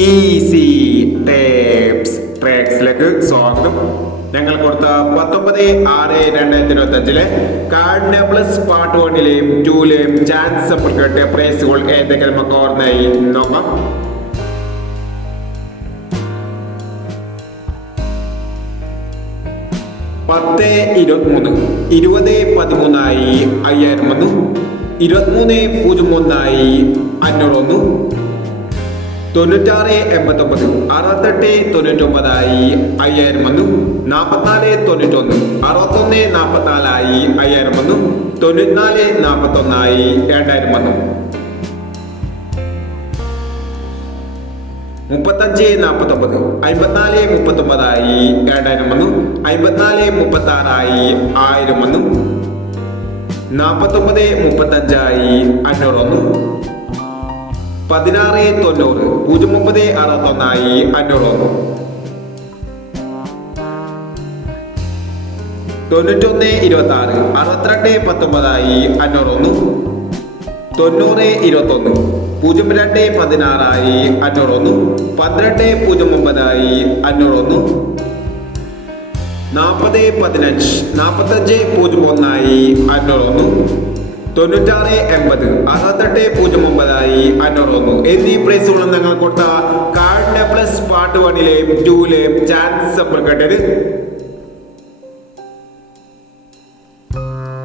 Easy tapes ട്രാക്സിലേക്ക് സ്വാഗതം. ഞങ്ങൾ കൊടുത്ത 19/6/2025 കാർഡിന പ്ലസ് പാർട്ട് 1ലെയും 2ലെയും ചാൻസ് സപ്പോർട്ട് പ്രൈസുകൾ ഏതെങ്കിലും നമുക്ക് ഓർമ്മയായി നോക്കാം. പത്ത് 23 2013 5000 വന്നു. 23/01 501, 96/89 68/99 5000 വന്നു. 44/91 61/44 5000 വന്നു. 94/41 2000 വന്നു. 35/49 54/39 2000 വന്നു. 54/36 1000 വന്നു. 49/35 500 വന്നു. 16/90 09/61 500 വന്നു. 91/26 62/19 500 വന്നു. 90/21 02/16 500 വന്നു. 12/09 500 വന്നു. 40/15 45/01 500 വന്നു. 96/80 68/09 500 വന്നു. എന്നീ പ്രൈസുകളും ഞങ്ങൾ കൊടുത്ത കാർഡിന പ്ലസ് പാർട്ട് 1ലെയും 2ലെയും ചാൻസ് സപ്പോർട്ട്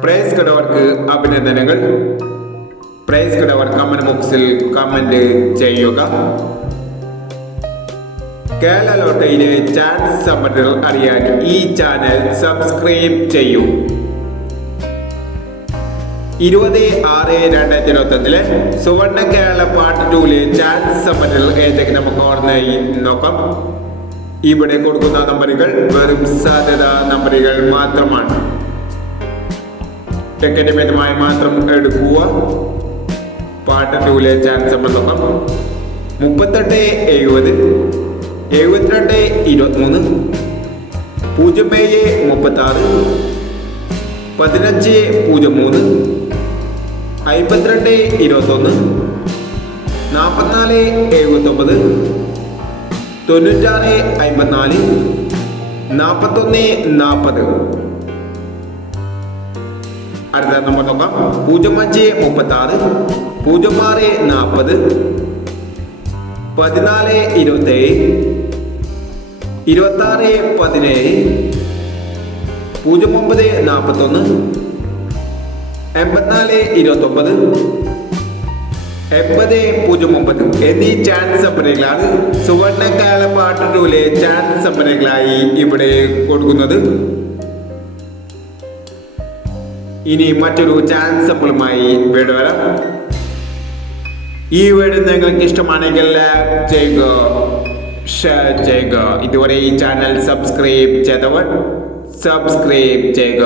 പ്രൈസ് കടവർക്ക് അഭിനന്ദനങ്ങൾ. പ്രൈസ് കടവർ കമന്റ് ബോക്സിൽ കമന്റ് ചെയ്യുക. കേരള ലോട്ടറിയിലെ ചാൻസ് സമ്മറ്റുകൾ അറിയാൻ ഈ ചാനൽ സബ്സ്ക്രൈബ് ചെയ്യൂ. 20/6/2025 സുവർണ കേരള പാർട്ട് 2ലെ ചാൻസ് സമ്മറ്റുകൾ ഏതൊക്കെ നമുക്ക് ഓർമ്മയായി നോക്കാം. ഇവിടെ കൊടുക്കുന്ന നമ്പറുകൾ വെറും സാധ്യതാ നമ്പറുകൾ മാത്രമാണ്. ടിക്കറ്റ് മിതമായി മാത്രം എടുക്കുക. പാർട്ട് 2ലെ ചാൻസ് സമ്മർ നോക്കാം. 38/70 72/23 07/36 15/03 52/21 44/79 96/54 41/40. അടുത്ത നമ്പർ നോക്കാം. 05/36 06/40 14/27 26/17 09/41 84/29 80/09 എന്നീ ചാൻസ് സമ്മറികളാണ് സുവർണ കേരള പാർട്ട് 2ലെ ചാൻസ് സമ്മറികളായി ഇവിടെ കൊടുക്കുന്നത്. ഇനി മറ്റൊരു ചാൻസ് സമ്മറുമായി വീട് വരാം. ഈ വീഡിയോ നിങ്ങൾക്ക് ഇഷ്ടമാണെങ്കിൽ ലൈക്ക് ചെയ്യുക, ഷെയർ ചെയ്യുക. ഇതുവരെ ഈ ചാനൽ സബ്സ്ക്രൈബ് ചെയ്തവർ സബ്സ്ക്രൈബ് ചെയ്യുക.